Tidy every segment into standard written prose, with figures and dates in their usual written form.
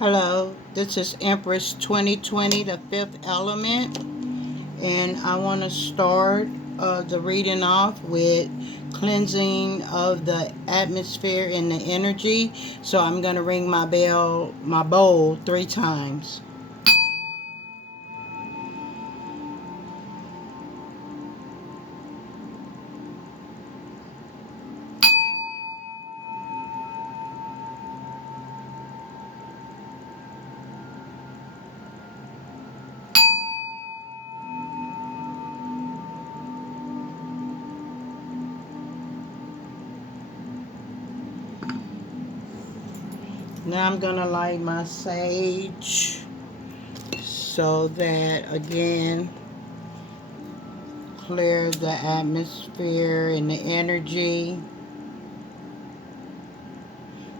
Hello, this is Empress 2020, the fifth element, and I want to start the reading off with cleansing of the atmosphere and the energy. So I'm going to ring my bowl 3 times. Now I'm going to light my sage so that, again, clear the atmosphere and the energy,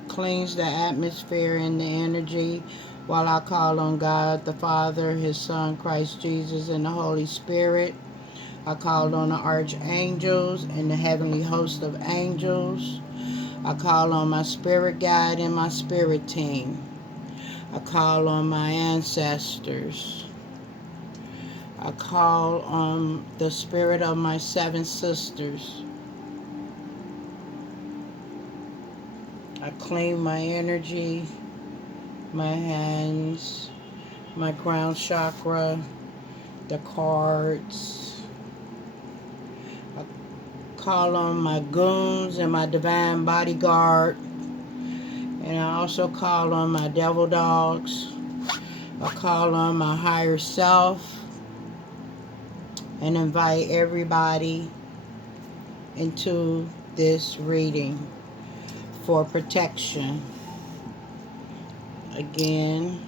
cleans the atmosphere and the energy, while I call on God the Father, His Son, Christ Jesus, and the Holy Spirit. I called on the archangels and the heavenly host of angels. I call on my spirit guide and my spirit team. I call on my ancestors. I call on the spirit of my 7 sisters. I clean my energy, my hands, my crown chakra, the cards. I call on my goons and my divine bodyguard. And I also call on my devil dogs. I call on my higher self and invite everybody into this reading for protection. Again,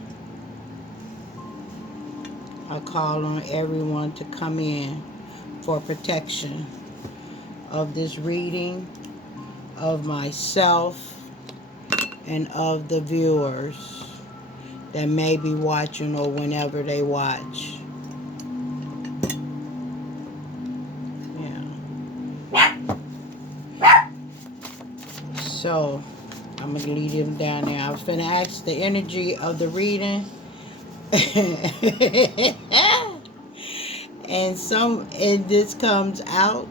I call on everyone to come in for protection of this reading, of myself, and of the viewers that may be watching or whenever they watch. Yeah. So, I'm going to lead them down there. I was going to ask the energy of the reading. and this comes out.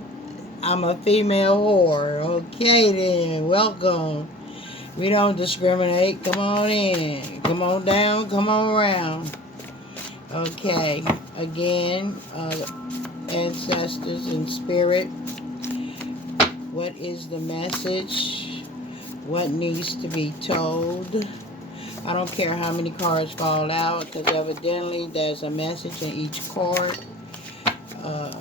I'm a female whore. Okay then, welcome. We don't discriminate. Come on in. Come on down. Come on around. Okay. Again, ancestors and spirit. What is the message? What needs to be told? I don't care how many cards fall out, because evidently there's a message in each card.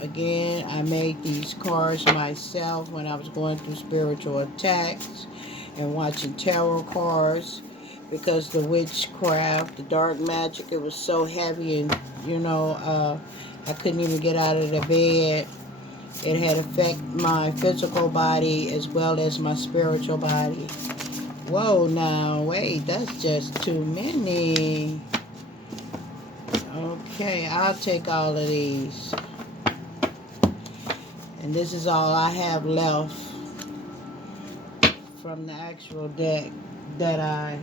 Again, I made these cards myself when I was going through spiritual attacks and watching tarot cards, because the witchcraft, the dark magic, it was so heavy, and I couldn't even get out of the bed. It had affected my physical body as well as my spiritual body. Whoa, now, wait, that's just too many. Okay, I'll take all of these. And this is all I have left from the actual deck that I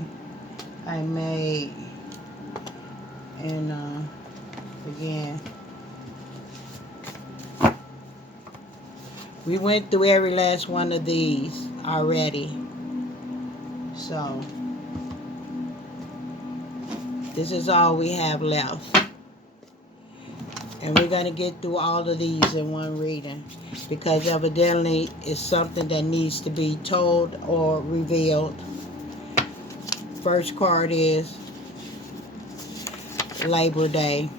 made. And again, we went through every last one of these already. So this is all we have left. And we're going to get through all of these in one reading, because evidently it's something that needs to be told or revealed. First card is Labor Day.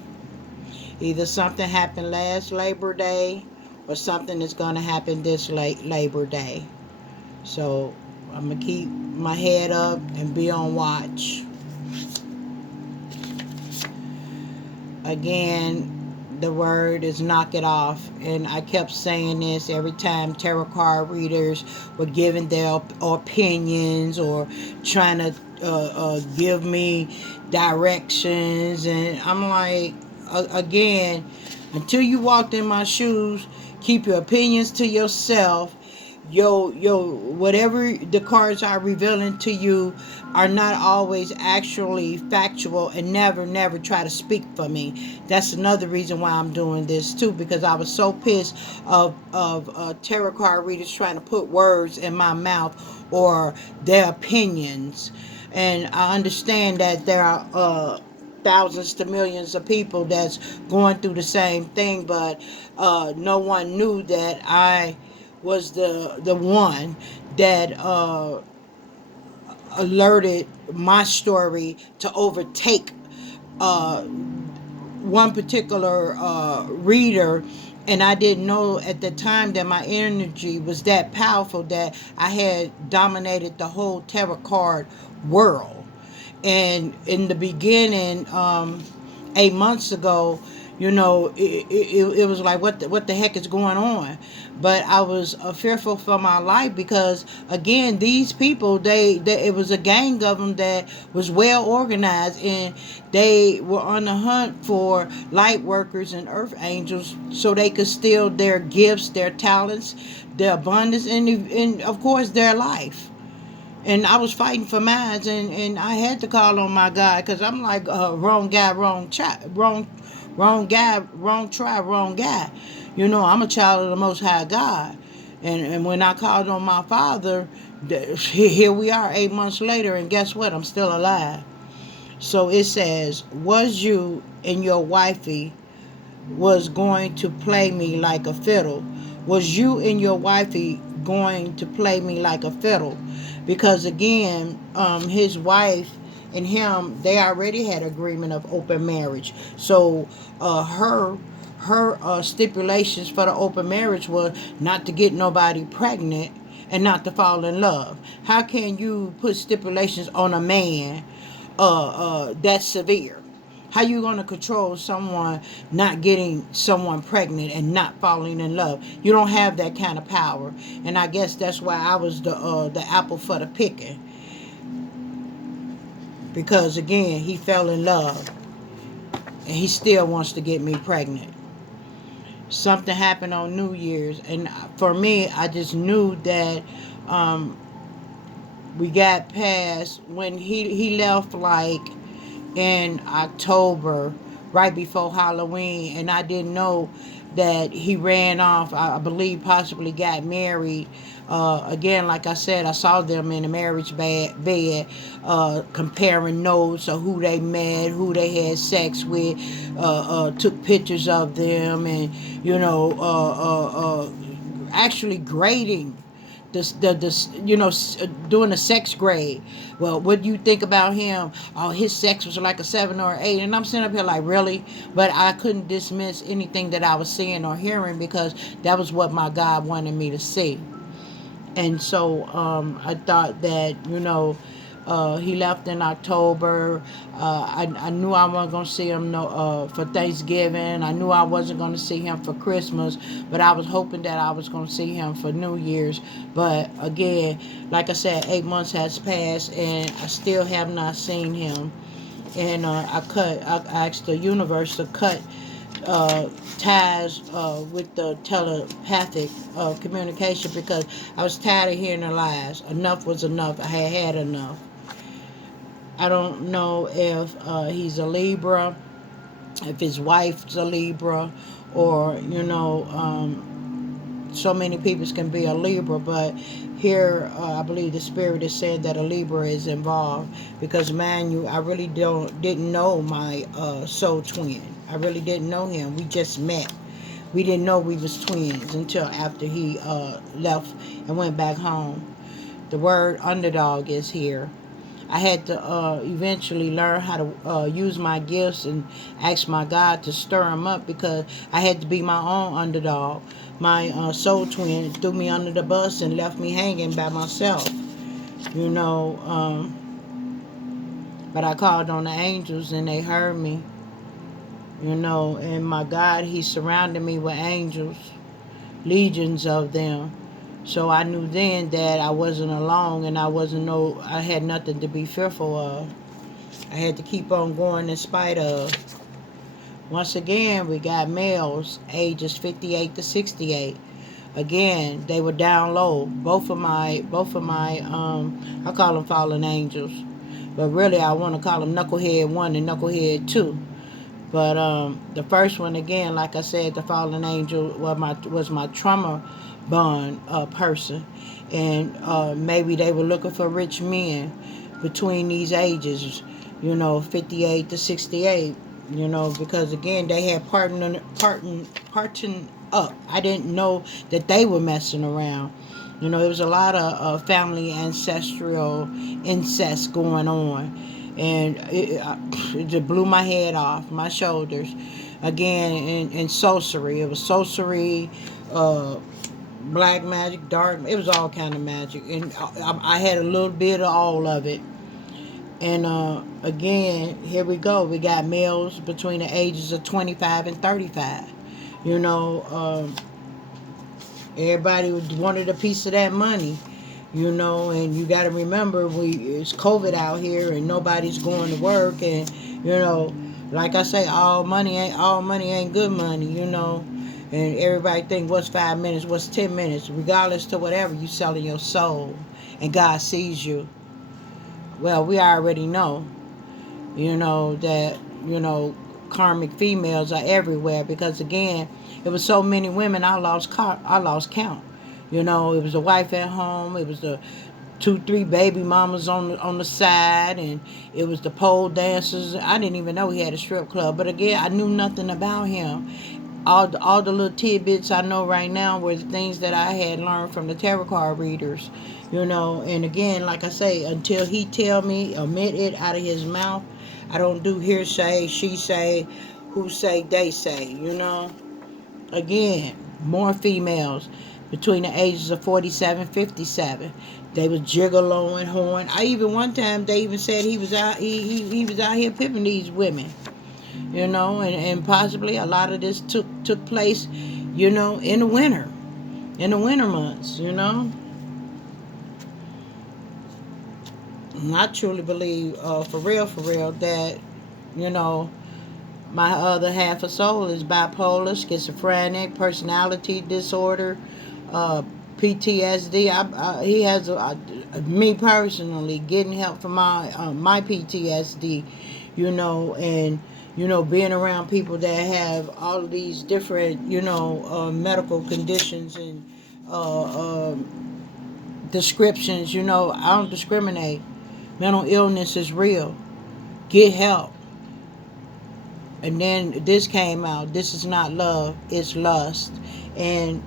Either something happened last Labor Day or something is going to happen this late Labor Day. So I'm going to keep my head up and be on watch. Again, the word is knock it off. And I kept saying this every time tarot card readers were giving their opinions or trying to give me directions. And I'm like, again, until you walked in my shoes, keep your opinions to yourself. whatever the cards are revealing to you are not always actually factual, and never try to speak for me. That's another reason why I'm doing this too, because I was so pissed of tarot card readers trying to put words in my mouth or their opinions. And I understand that there are thousands to millions of people that's going through the same thing, but no one knew that I was the one that alerted my story to overtake uh, one particular reader. And I didn't know at the time that my energy was that powerful that I had dominated the whole tarot card world. And in the beginning, 8 months ago, it was like, what the heck is going on? But I was fearful for my life, because again, these people, they it was a gang of them that was well organized, and they were on the hunt for light workers and earth angels so they could steal their gifts, their talents, their abundance, and of course their life. And I was fighting for mine, and I had to call on my God, because I'm like, wrong guy, wrong try, wrong guy, wrong try, wrong guy. I'm a child of the Most High God, and when I called on my Father, here we are 8 months later, and guess what? I'm still alive. So it says, was you and your wifey was going to play me like a fiddle? Was you and your wifey going to play me like a fiddle? Because again, his wife and him, they already had agreement of open marriage. So her stipulations for the open marriage was not to get nobody pregnant and not to fall in love. How can you put stipulations on a man that's severe? How you gonna control someone not getting someone pregnant and not falling in love? You don't have that kind of power. And I guess that's why I was the apple for the picking. Because again, he fell in love and he still wants to get me pregnant. Something happened on New Year's, and for me, I just knew that um, we got past when he left, like in October, right before Halloween, and I didn't know that he ran off. I believe possibly got married. Again, like I said, I saw them in a marriage bed, comparing notes of who they met, who they had sex with, took pictures of them, and actually grading doing a sex grade. Well, what do you think about him? Oh, his sex was like a 7 or 8, and I'm sitting up here like, really? But I couldn't dismiss anything that I was seeing or hearing, because that was what my God wanted me to see. And so I thought that he left in October. I knew I wasn't going to see him for Thanksgiving. I knew I wasn't going to see him for Christmas, but I was hoping that I was going to see him for New Year's. But again, like I said, 8 months has passed, and I still have not seen him. And I asked the universe to cut uh, ties with the telepathic communication, because I was tired of hearing the lies. Enough was enough. I had enough. I don't know if he's a Libra, if his wife's a Libra, or so many people can be a Libra, but here I believe the spirit is saying that a Libra is involved, because man, I really didn't know my soul twin. I really didn't know him. We just met. We didn't know we was twins until after he left and went back home. The word underdog is here. I had to eventually learn how to use my gifts and ask my God to stir them up, because I had to be my own underdog. My soul twin threw me under the bus and left me hanging by myself. You know, but I called on the angels and they heard me. And my God, He surrounded me with angels, legions of them. So I knew then that I wasn't alone, and I had nothing to be fearful of. I had to keep on going in spite of. Once again, we got males ages 58 to 68. Again, they were down low. Both of my I call them fallen angels, but really I want to call them Knucklehead 1 and Knucklehead 2. But the first one, again, like I said, the fallen angel was my trauma bond person, and maybe they were looking for rich men between these ages, 58 to 68, because again they had parting up. I didn't know that they were messing around. There was a lot of family ancestral incest going on, and it just blew my head off, my shoulders. Again, in sorcery, it was sorcery, black magic, dark. It was all kind of magic, and I had a little bit of all of it. And again, here we go. We got males between the ages of 25 and 35. You know, everybody wanted a piece of that money. And you got to remember it's COVID out here and nobody's going to work, and like I say, all money ain't good money. And everybody think what's 5 minutes, what's 10 minutes, regardless to whatever, you selling your soul, and God sees you. Well, we already know, that, karmic females are everywhere, because again, it was so many women I lost count. It was a wife at home, it was the 2, 3 baby mamas on the side, and it was the pole dancers. I didn't even know he had a strip club, but again, I knew nothing about him. All the little tidbits I know right now were the things that I had learned from the tarot card readers, and again, like I say, until he tell me, omit it out of his mouth, I don't do hearsay, she say, who say, they say, Again, more females between the ages of 47, 57. They was gigoloing horn. I even one time they even said he was out he was out here pimping these women. And possibly a lot of this took place, in the winter. In the winter months, And I truly believe, for real, that, my other half of soul is bipolar, schizophrenic, personality disorder, PTSD. He has me personally getting help for my PTSD, and being around people that have all of these different medical conditions and descriptions. I don't discriminate. Mental illness is real. Get help. And then this came out. This is not love, it's lust. And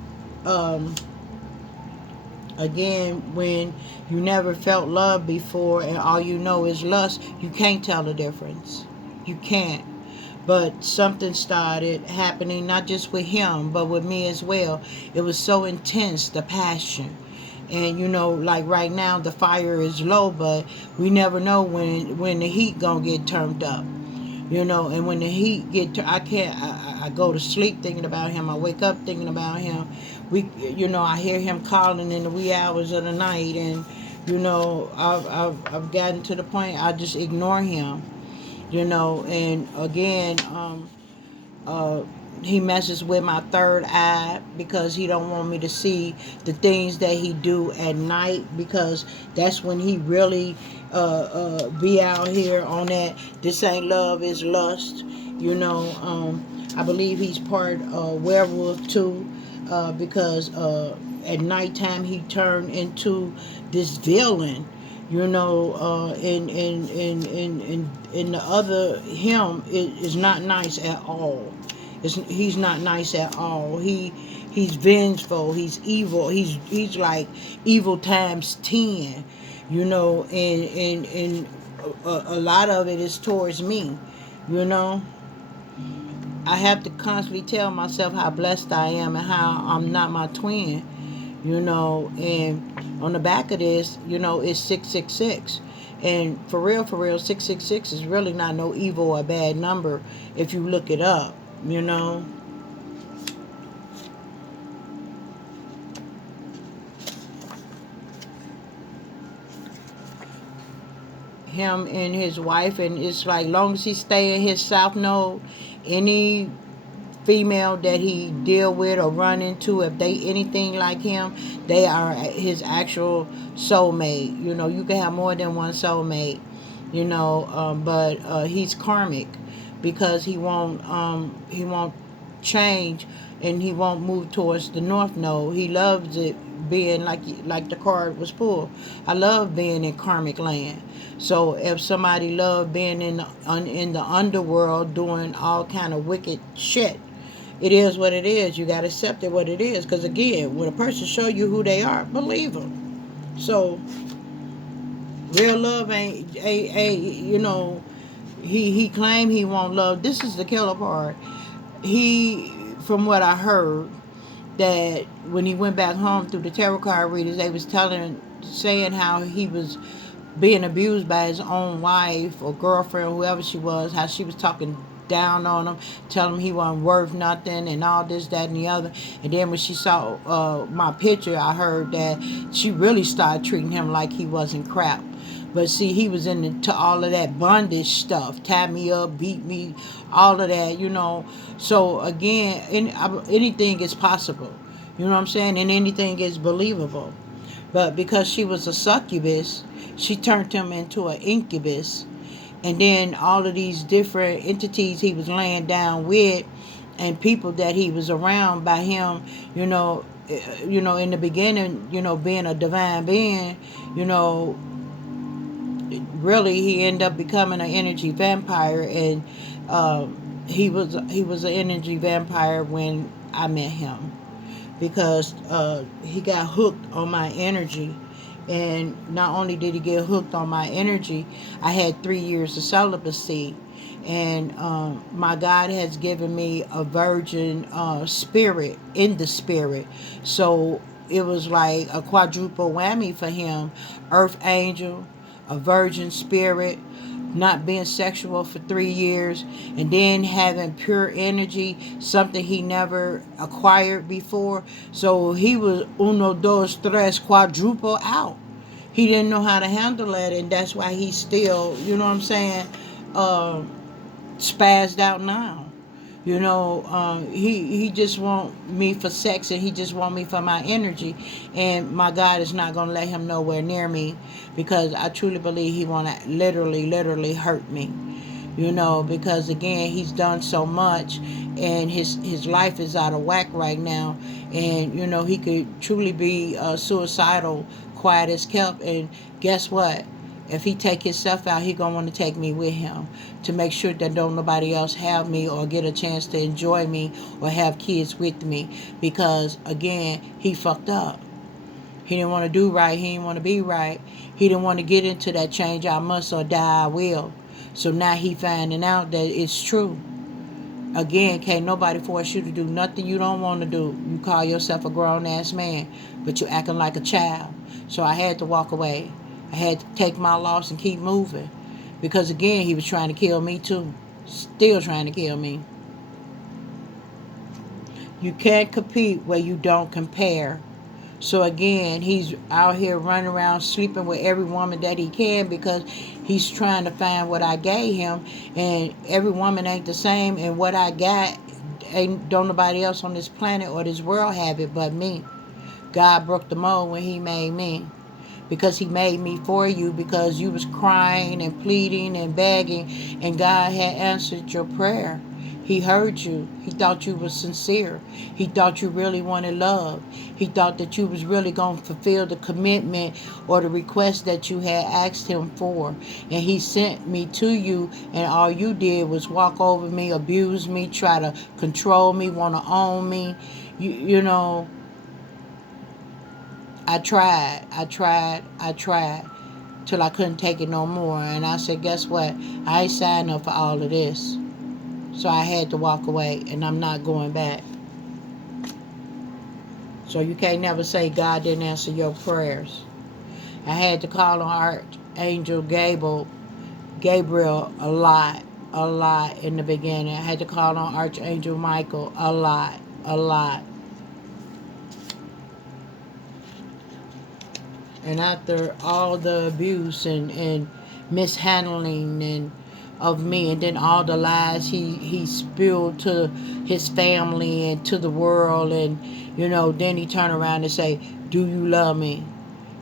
again, when you never felt love before and all you know is lust, you can't tell the difference. You can't. But something started happening, not just with him, but with me as well. It was so intense, the passion. And like right now, the fire is low, but we never know when the heat gonna get turned up. And when the heat I go to sleep thinking about him. I wake up thinking about him. I hear him calling in the wee hours of the night, and I've gotten to the point I just ignore him. And again, he messes with my third eye because he don't want me to see the things that he do at night, because that's when he really be out here on that this ain't love, is lust. I believe he's part werewolf too, because at nighttime he turned into this villain. In the other him is not nice at all. He's not nice at all. He's vengeful. He's evil. He's like evil times 10. And a lot of it is towards me. I have to constantly tell myself how blessed I am and how I'm not my twin. And on the back of this, it's 666. And for real, 666 is really not no evil or bad number if you look it up. Him and his wife, and it's like long as he stay in his south node, any female that he deal with or run into, if they anything like him, they are his actual soulmate. You know, you can have more than one soulmate, you know, but he's karmic because he won't change, and he won't move towards the north node. He loves it being like the card was pulled. I love being in karmic land. So if somebody love being in the underworld doing all kind of wicked shit, it is what it is. You got to accept it what it is. Because again, when a person show you who they are, believe them. So real love ain't you know, he claimed he won't love. This is the killer part. He, from what I heard, that when he went back home through the tarot card readers, they was saying how he was being abused by his own wife or girlfriend, whoever she was, how she was talking down on him, telling him he wasn't worth nothing and all this, that, and the other. And then when she saw my picture, I heard that she really started treating him like he wasn't crap. But see, he was into all of that bondage stuff, tie me up, beat me, all of that, you know. So again, anything is possible, you know what I'm saying, and anything is believable. But because she was a succubus, she turned him into an incubus. And then all of these different entities he was laying down with and people that he was around by him, you know, in the beginning, you know, being a divine being, you know, really he ended up becoming an energy vampire. And he was an energy vampire when I met him, because he got hooked on my energy. And not only did he get hooked on my energy, I had 3 years of celibacy. And my God has given me a virgin spirit in the spirit. So it was like a quadruple whammy for him: earth angel, a virgin spirit, not being sexual for 3 years, and then having pure energy, something he never acquired before. So he was uno, dos, tres, quadruple out. He didn't know how to handle it, and that's why he's still, you know what I'm saying, uh, spazzed out now. You know, he just want me for sex, and he just want me for my energy, and my God is not gonna let him nowhere near me, because I truly believe he wanna literally hurt me. You know, because again, he's done so much, and his life is out of whack right now, and you know he could truly be suicidal, quiet as kept. And guess what? If he take himself out, he gonna want to take me with him, to make sure that don't nobody else have me or get a chance to enjoy me or have kids with me. Because again, he fucked up. He didn't want to do right. He didn't want to be right. He didn't want to get into that change I must or die I will. So now he finding out that it's true. Again, can't nobody force you to do nothing you don't want to do. You call yourself a grown ass man, but you acting like a child. So I had to walk away. I had to take my loss and keep moving. Because again, he was trying to kill me too. Still trying to kill me. You can't compete where you don't compare. So again, he's out here running around sleeping with every woman that he can, because he's trying to find what I gave him, and every woman ain't the same, and what I got ain't don't nobody else on this planet or this world have it but me. God broke the mold when he made me, because he made me for you, because you was crying and pleading and begging, and God had answered your prayer. He heard you. He thought you was sincere. He thought you really wanted love. He thought that you was really going to fulfill the commitment or the request that you had asked him for. And he sent me to you, and all you did was walk over me, abuse me, try to control me, want to own me. You know, I tried till I couldn't take it no more. And I said, guess what? I ain't signed up for all of this. So I had to walk away, and I'm not going back. So you can't never say God didn't answer your prayers. I had to call on Archangel Gabriel a lot in the beginning. I had to call on Archangel Michael a lot. And after all the abuse and mishandling and of me, and then all the lies he spilled to his family and to the world, and then he turned around and say, do you love me?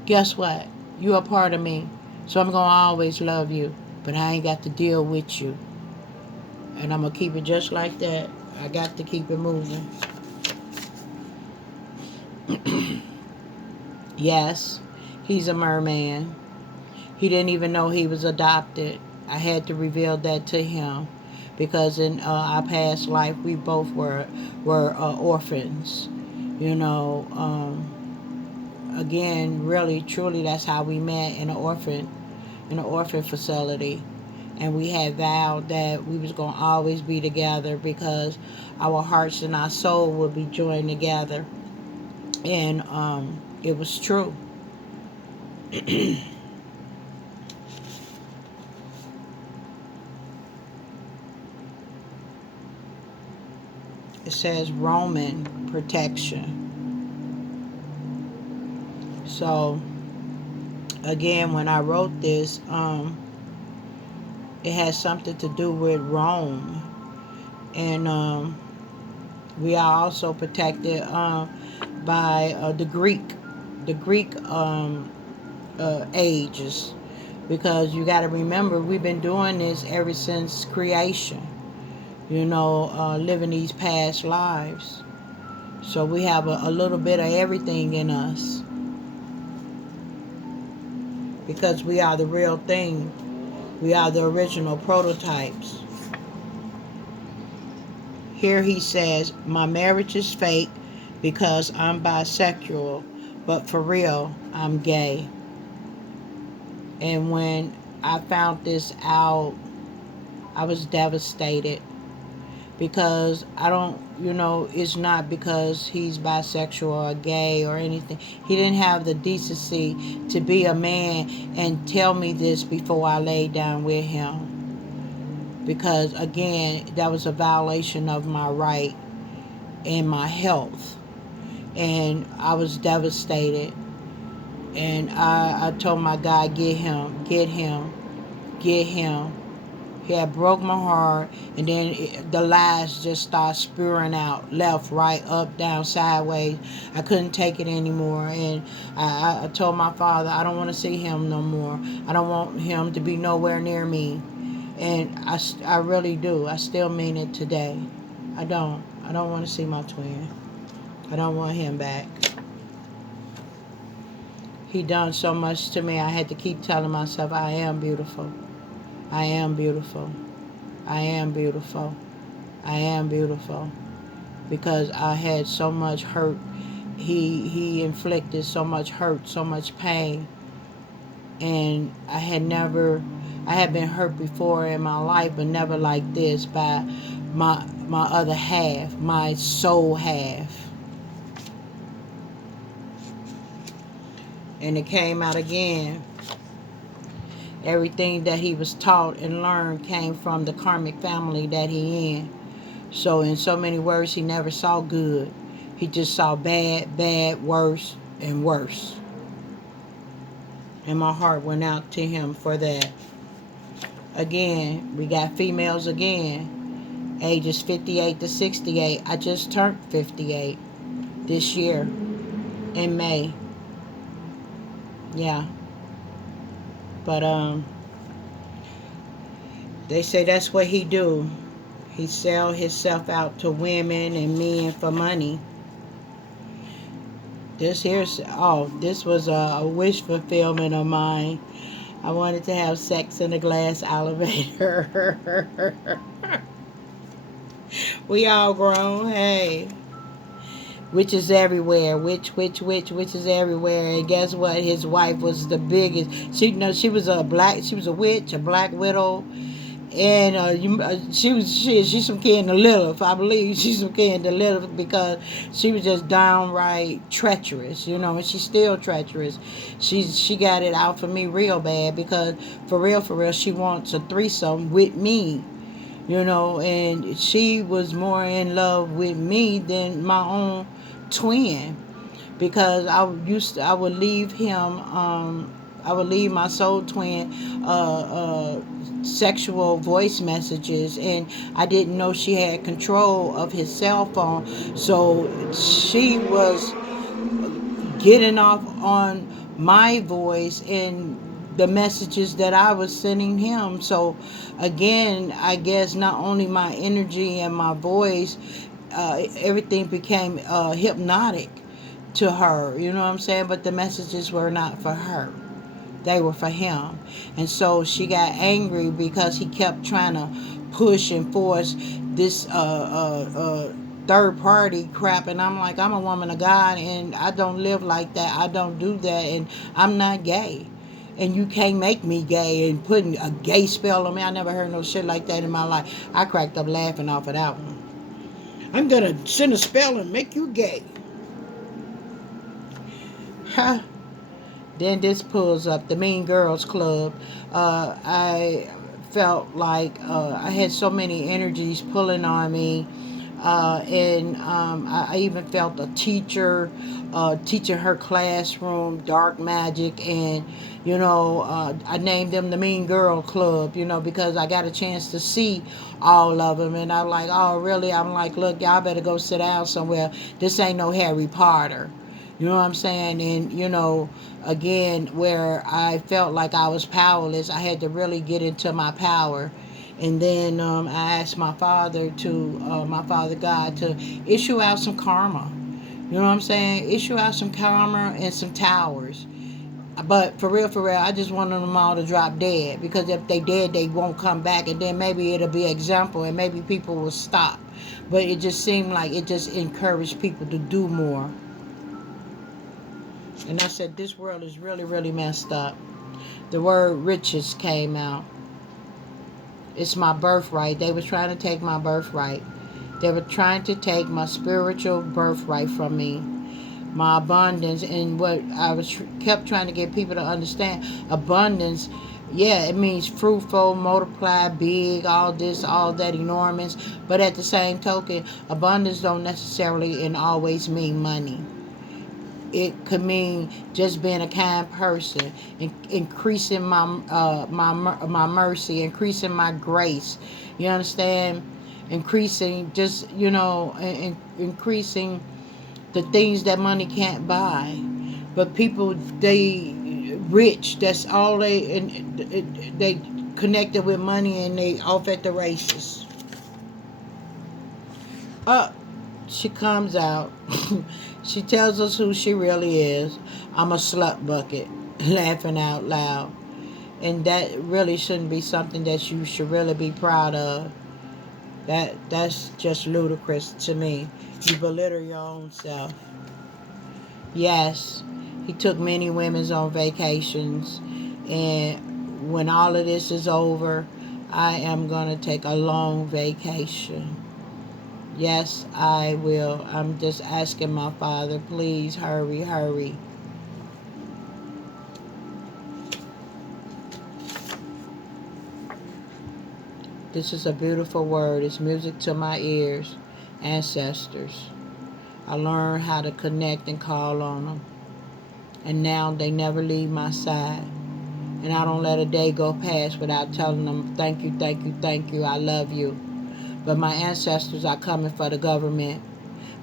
Guess what? You are part of me, so I'm gonna always love you, but I ain't got to deal with you, and I'm gonna keep it just like that. I got to keep it moving. Yes, he's a merman. He didn't even know he was adopted. I had to reveal that to him because in our past life we both were orphans. You know, again, really, truly, that's how we met in an orphan facility, and we had vowed that we was gonna always be together because our hearts and our soul would be joined together, and it was true. It says Roman protection. So again, when I wrote this, it has something to do with Rome, and we are also protected by the Greek ages, because you got to remember we've been doing this ever since creation. Living these past lives. So we have a little bit of everything in us because we are the real thing. We are the original prototypes. Here he says, my marriage is fake because I'm bisexual, but for real, I'm gay. And when I found this out, I was devastated because I don't, it's not because he's bisexual or gay or anything. He didn't have the decency to be a man and tell me this before I laid down with him. Because again, that was a violation of my right and my health. And I was devastated. And I told my God, get him, get him, get him. He had broke my heart, and then the lies just started spewing out, left, right, up, down, sideways. I couldn't take it anymore, and I told my father, I don't want to see him no more. I don't want him to be nowhere near me, and I really do. I still mean it today. I don't want to see my twin. I don't want him back. He done so much to me. I had to keep telling myself, I am beautiful. I am beautiful. I am beautiful. I am beautiful. Because I had so much hurt. He inflicted so much hurt, so much pain. And I had been hurt before in my life, but never like this by my other half, my soul half. And it came out again. Everything that he was taught and learned came from the karmic family that he in. So in so many words, he never saw good. He just saw bad, bad, worse, and worse. And my heart went out to him for that. Again, we got females again. Ages 58 to 68. I just turned 58 this year in May. Yeah. But they say that's what he do. He sell himself out to women and men for money. This was a wish fulfillment of mine. I wanted to have sex in a glass elevator. We all grown, hey. Witches everywhere. Witch is everywhere. And guess what? His wife was the biggest. She was a witch, a black widow. And she's some kin of Lilith. I believe she's some kin of Lilith because she was just downright treacherous, and she's still treacherous. She got it out for me real bad because for real, she wants a threesome with me, and she was more in love with me than my own twin because I would leave him. I would leave my soul twin sexual voice messages, and I didn't know she had control of his cell phone. So she was getting off on my voice and the messages that I was sending him. So again, I guess not only my energy and my voice, everything became hypnotic to her. You know what I'm saying? But the messages were not for her. They were for him. And so she got angry because he kept trying to push and force this third party crap. And I'm like, I'm a woman of God and I don't live like that. I don't do that. And I'm not gay. And you can't make me gay and putting a gay spell on me. I never heard no shit like that in my life. I cracked up laughing off of that one. I'm going to send a spell and make you gay. Huh? Then this pulls up the Mean Girls Club. I felt like I had so many energies pulling on me. And I even felt a teacher teaching her classroom dark magic. And, I named them the Mean Girl Club, because I got a chance to see all of them. And I'm like, oh, really? I'm like, look, y'all better go sit down somewhere. This ain't no Harry Potter. You know what I'm saying? And, again, where I felt like I was powerless, I had to really get into my power. And then I asked my father God, to issue out some karma. You know what I'm saying? Issue out some karma and some towers. But for real, I just wanted them all to drop dead. Because if they dead, they won't come back. And then maybe it'll be an example and maybe people will stop. But it just seemed like it just encouraged people to do more. And I said, this world is really, really messed up. The word riches came out. It's my birthright. They were trying to take my birthright. They were trying to take my spiritual birthright from me. My abundance, and what I was kept trying to get people to understand. Abundance, yeah, it means fruitful, multiply, big, all this, all that, enormous. But at the same token, abundance don't necessarily and always mean money. It could mean just being a kind person, increasing my mercy, increasing my grace. You understand? Increasing just increasing the things that money can't buy. But people, they rich. That's all they connected with money, and they off at the races. Up. She comes out. She tells us who she really is. I'm a slut bucket, laughing out loud. And that really shouldn't be something that you should really be proud of. That's just ludicrous to me. You belittle your own self. Yes, he took many women on vacations. And when all of this is over, I am going to take a long vacation. Yes, I will. I'm just asking my Father, please hurry, hurry. This is a beautiful word. It's music to my ears. Ancestors. I learned how to connect and call on them. And now they never leave my side. And I don't let a day go past without telling them, thank you, thank you, thank you, I love you. But my ancestors are coming for the government,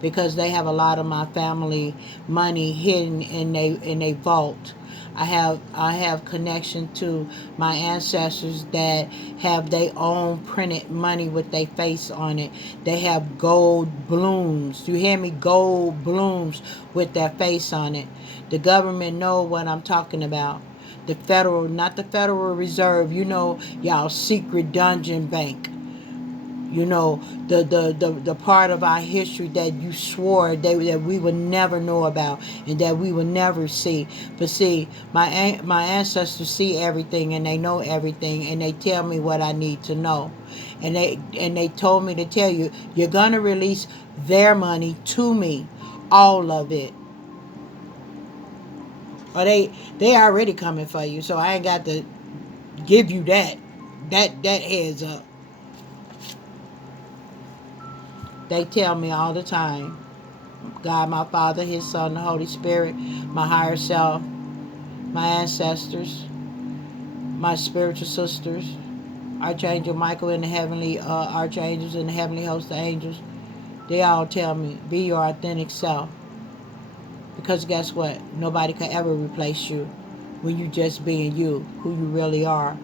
because they have a lot of my family money hidden in a vault. I have connection to my ancestors that have their own printed money with their face on it. They have gold blooms. You hear me? Gold blooms with their face on it. The government know what I'm talking about. The federal, not the Federal Reserve. Y'all secret dungeon bank. The part of our history that you swore that we would never know about and that we would never see. But see, my ancestors see everything and they know everything, and they tell me what I need to know. And they told me to tell you, you're gonna release their money to me, all of it. Or they already coming for you, so I ain't got to give you that heads up. They tell me all the time. God, my Father, His Son, the Holy Spirit, my higher self, my ancestors, my spiritual sisters, Archangel Michael and the heavenly archangels and the heavenly host of angels, they all tell me, be your authentic self. Because guess what? Nobody can ever replace you when you just being you, who you really are.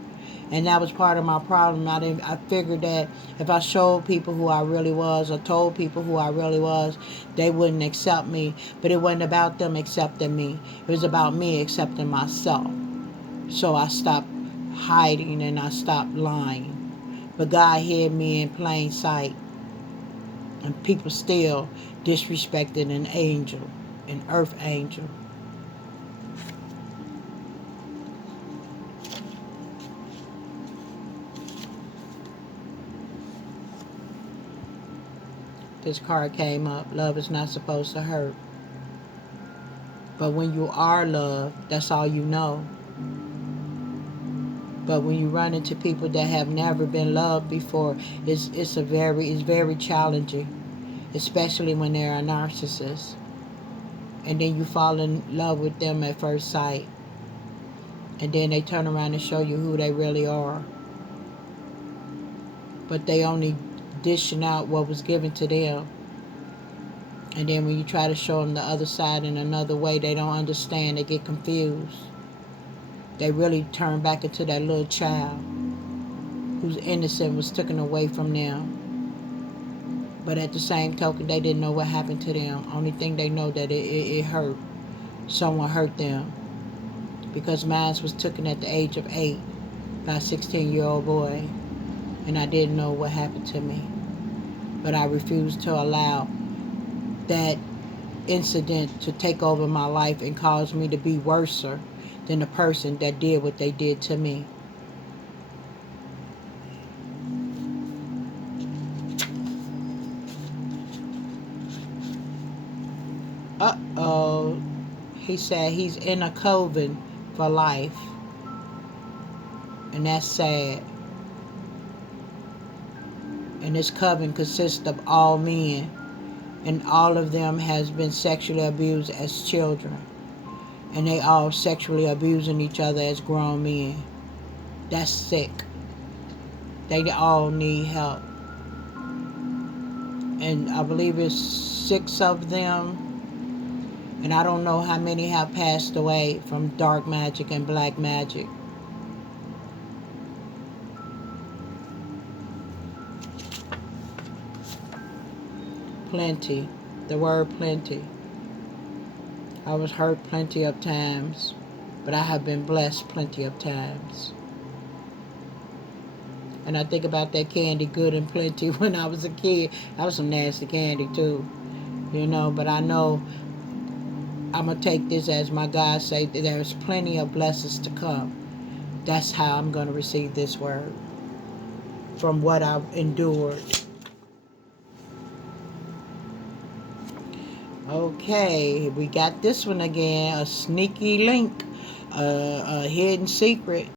And that was part of my problem. I figured that if I showed people who I really was or told people who I really was, they wouldn't accept me. But it wasn't about them accepting me. It was about me accepting myself. So I stopped hiding and I stopped lying. But God hid me in plain sight. And people still disrespected an angel, an earth angel. This card came up. Love is not supposed to hurt. But when you are loved, that's all you know. But when you run into people that have never been loved before, it's very challenging, especially when they're a narcissist. And then you fall in love with them at first sight. And then they turn around and show you who they really are. But they only dishing out what was given to them. And then when you try to show them the other side in another way, they don't understand. They get confused. They really turn back into that little child whose innocence was taken away from them. But at the same token, they didn't know what happened to them. Only thing they know that it hurt. Someone hurt them. Because mine was taken at the age of 8 by a 16-year-old boy. And I didn't know what happened to me. But I refused to allow that incident to take over my life and cause me to be worse than the person that did what they did to me. Uh-oh. He said he's in a coven for life. And that's sad. And this coven consists of all men. And all of them has been sexually abused as children. And they all sexually abusing each other as grown men. That's sick. They all need help. And I believe it's 6 of them. And I don't know how many have passed away from dark magic and black magic. Plenty. The word plenty. I was hurt plenty of times, but I have been blessed plenty of times. And I think about that candy good and plenty when I was a kid. That was some nasty candy too, but I know I'm going to take this as my God say that there's plenty of blessings to come. That's how I'm going to receive this word from what I've endured. Okay, we got this one again, a sneaky link, a hidden secret.